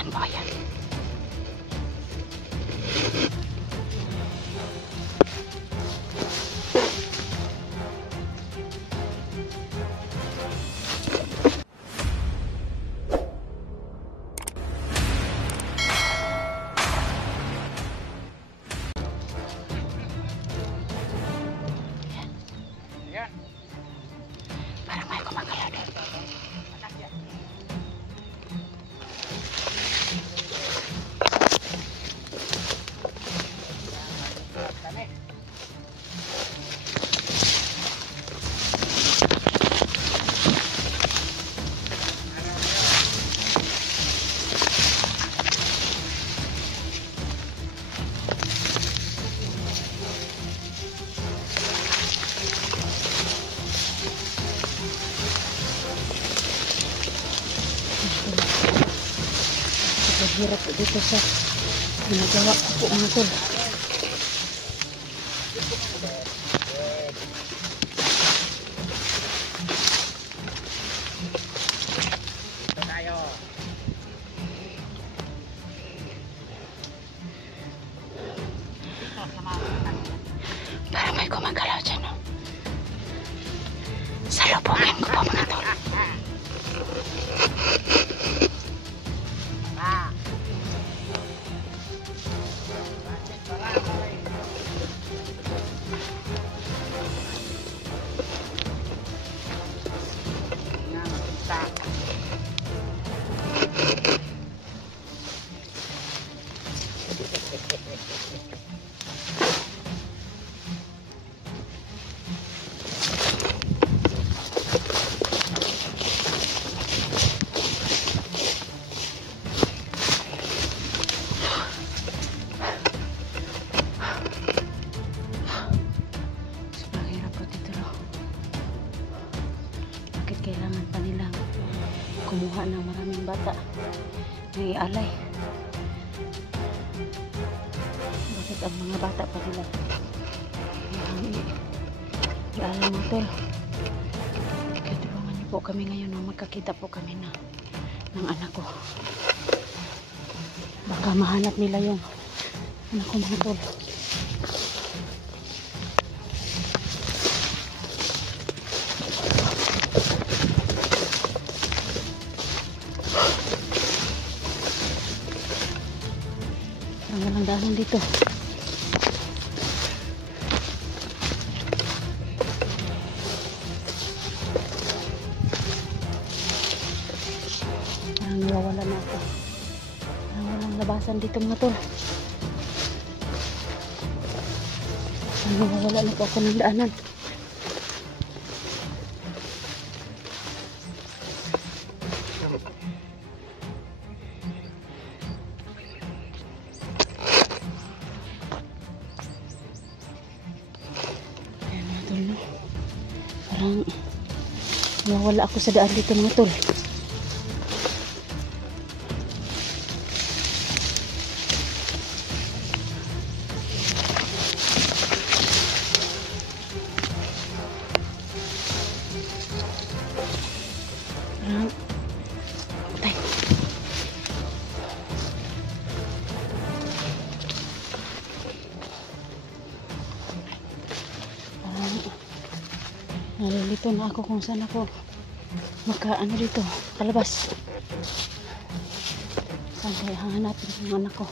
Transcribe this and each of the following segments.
Ayan po, ayan. Parang may kumagalaw doon. Hirap dito sa ginagawa ko po mga tol. Parang may gumagalaw dyan, no? Salubungin ko po mga tol. Kailangan pa nilang kumuha ng maraming bata na ialay. Bakit ang mga bata pa nila ialay mga tol? Kaya tulungan niyo po kami ngayon nung magkakita po kami ng anak ko. Baka mahanap nila yung anak ko mga tol. Ang walang dahon dito. Parang nawawala na ako. Parang walang labasan dito mga tol. Parang nawawala na po ako ng daanan. Parang nawawala ako sa daan dito mga tol. Nalilito na ako kung saan ako makaano dito, kalabas. Saan kaya hahanapin yung anak ko?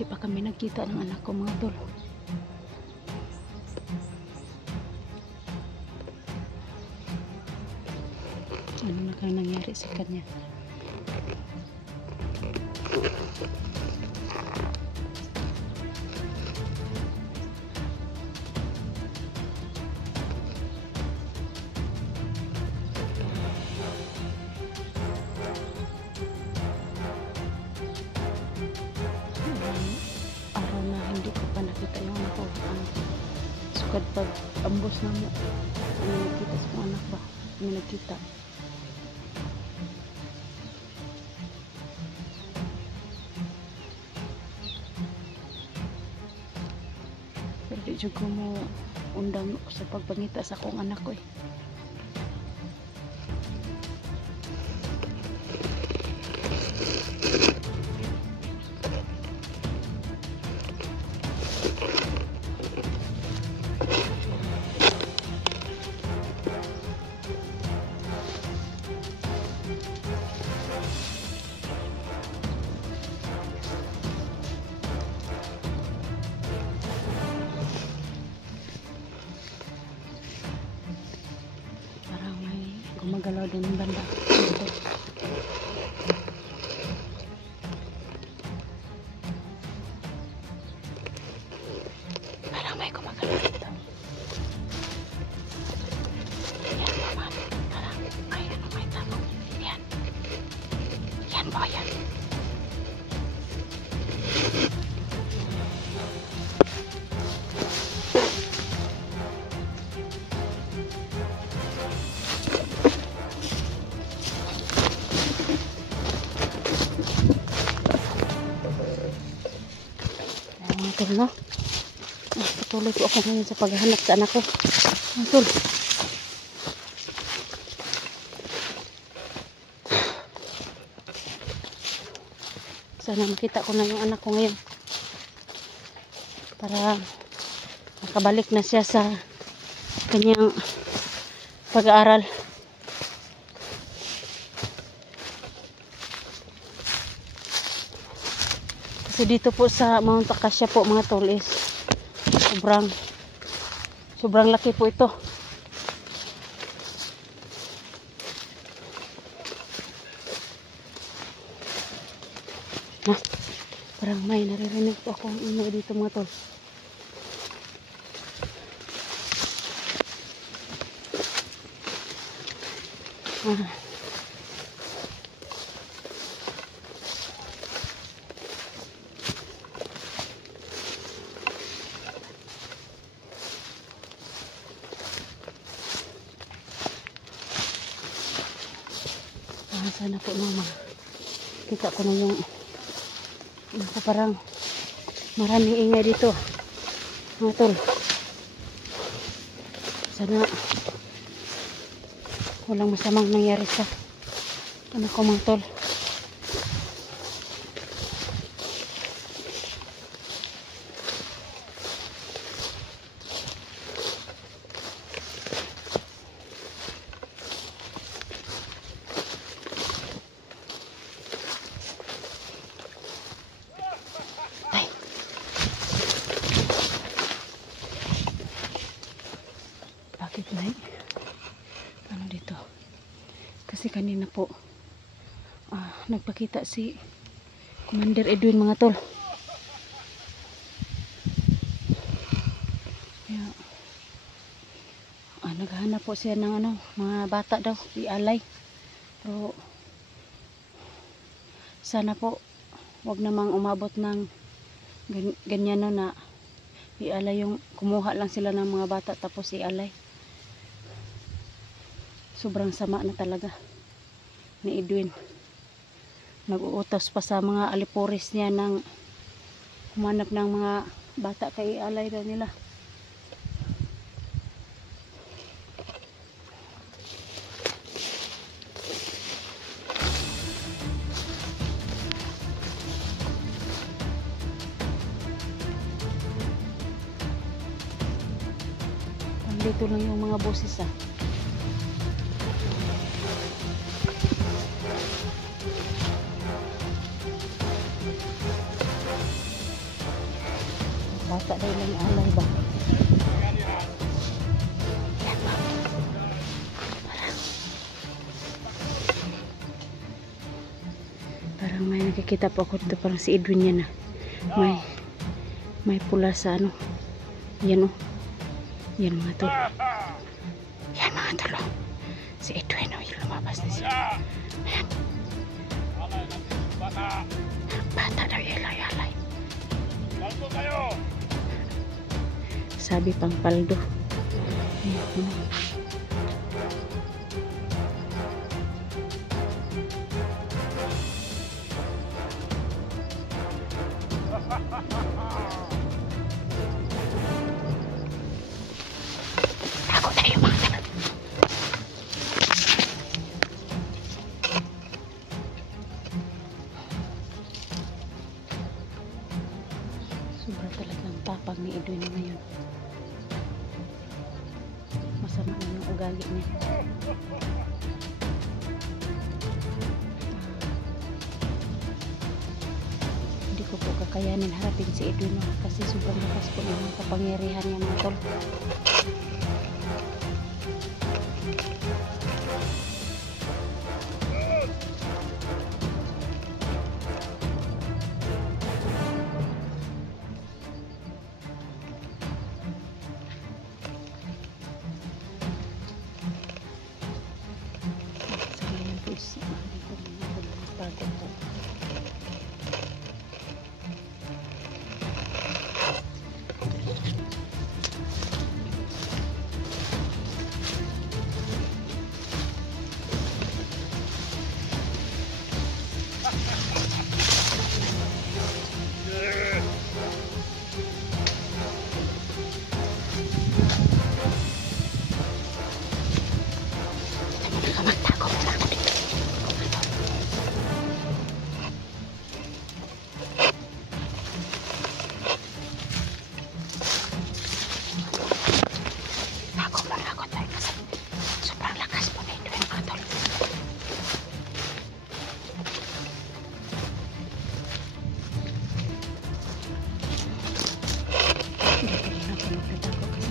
Hindi pa kami nakita ng anak ko mga tol. Ano na kaya nangyari sa kanya? Kad pag ambos na mo. Ano nagkita sa mga anak ba? Ano nagkita? Pero di ko mo undang sa pagpangita sa akong anak ko eh. Gumagalaw din yung banda dito. Parang may gumagalaw dito. Yan naman. Parang may ano, may tanong. Yan. Yan ba yan? Tol, no? Patuloy po ako ngayon sa paghahanap sa anak ko. Tol. Sana makita ko na yung anak ko ngayon. Para makabalik na siya sa kanyang pag-aaral. So dito po sa Mount Acacia po mga tol is sobrang laki po ito. Parang may naririnig po akong ingay dito mga tol. Sana po mama kita ko na yung parang maraming ingay dito mga tol. Sana walang masamang nangyari sa anak ko mga tol. Ano dito kasi kanina po nagpakita si Commander Edwin mga tol. Kaya, naghahanap po siya ng ano, mga bata daw ialay, pero sana po wag namang umabot ng ganyan no, na ialay yung kumuha lang sila ng mga bata tapos ialay. Sobrang sama na talaga ni Edwin. Nag-uutos pa sa mga alipuris niya ng humanap ng mga bata kay ialay daw nila. Dito lang yung mga boses bata daw lang alay ba. Parang may nakikita po ako dito, parang si Edwin yan may pula sa ano yan yan mga tol, yan mga tol si Edwin yung lumabas na siya. Ayan. Bata daw alay. nagsabi pang paldo. Ako na yung mga sobra talagang tapang ni Edwin ngayon. Masama na yung ugali niya. Hindi ko po kakayanin harapin si Edwin kasi sobrang lakas po yung kapangyarihan niya mga tol.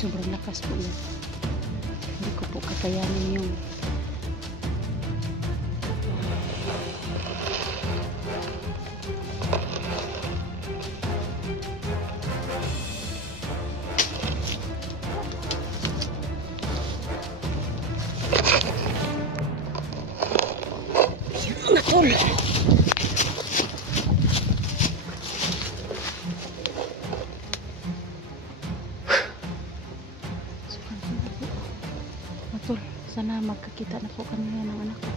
Sobrang lakas po yun. Hindi ko po kakayanin yung mga tol. Sana magkakita na po kanina ng anak ko.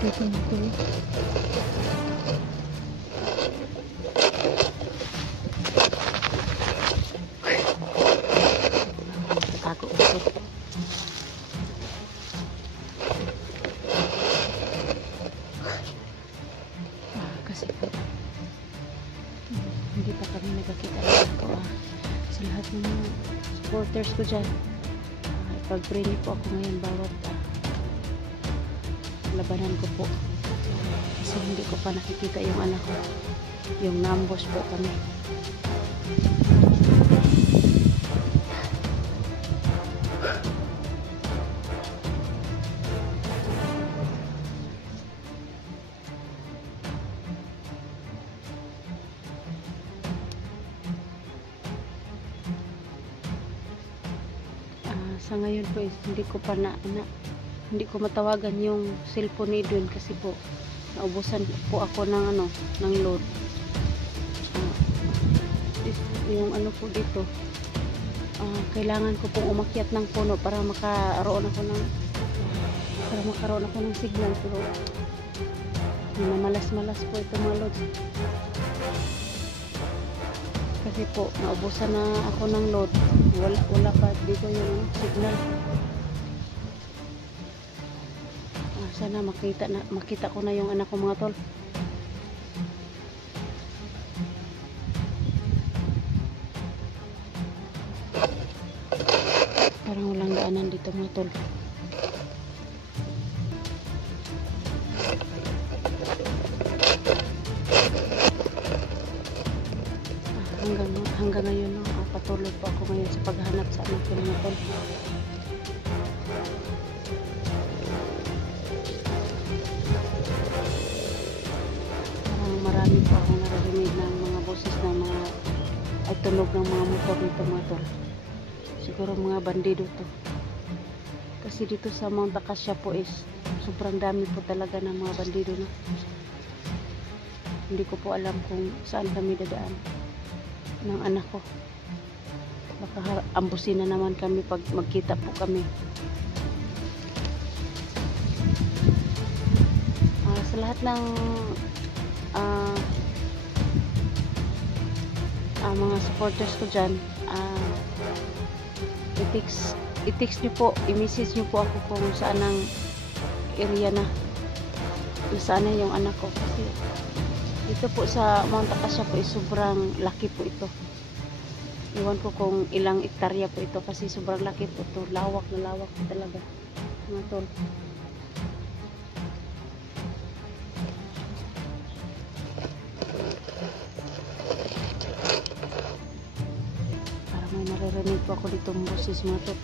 Dito na po. Kasi po hindi pa kami nagkakita ng ako sa lahat ng mga supporters ko dyan. Ipag-pray niyo po ako ngayon bawat labanan ko po kasi hindi ko pa nakikita yung anak ko, yung nambos po kami. Sa ngayon po hindi ko pa hindi ko matawagan yung cellphone ni Edwin kasi po naubusan po ako ng ng load. Yung po dito kailangan ko pong umakyat ng puno para makaroon ako ng signal, pero malas-malas po ito mga load kasi po naubusan na ako ng load. Wala pa dito yung signal. Sana makita ko na yung anak ko mga tol. Parang walang daanan dito mga tol. Hanggang ngayon patuloy po ako ngayon sa paghahanap sa anak ko mga tol. marami po akong naririnig ng mga boses ng mga ay tunog ng mga motor nito mga tol. Siguro mga bandido to. Kasi dito sa Mount Acacia po is sobrang dami po talaga ng mga bandido na. Hindi ko po alam kung saan kami dadaan ng anak ko. Baka ambusin na naman kami pag magkita po kami. Sa lahat ng mga supporters ko dyan, i-text nyo po, i-message nyo po ako kung saan ang area na saan na yung anak ko. Kasi dito po sa Mount Acacia po sobrang laki po ito. Iwan ko kung ilang hektarya po ito kasi sobrang laki po ito. Lawak na lawak po talaga mga tol. Parang may naririnig po ako dito boses mga tol.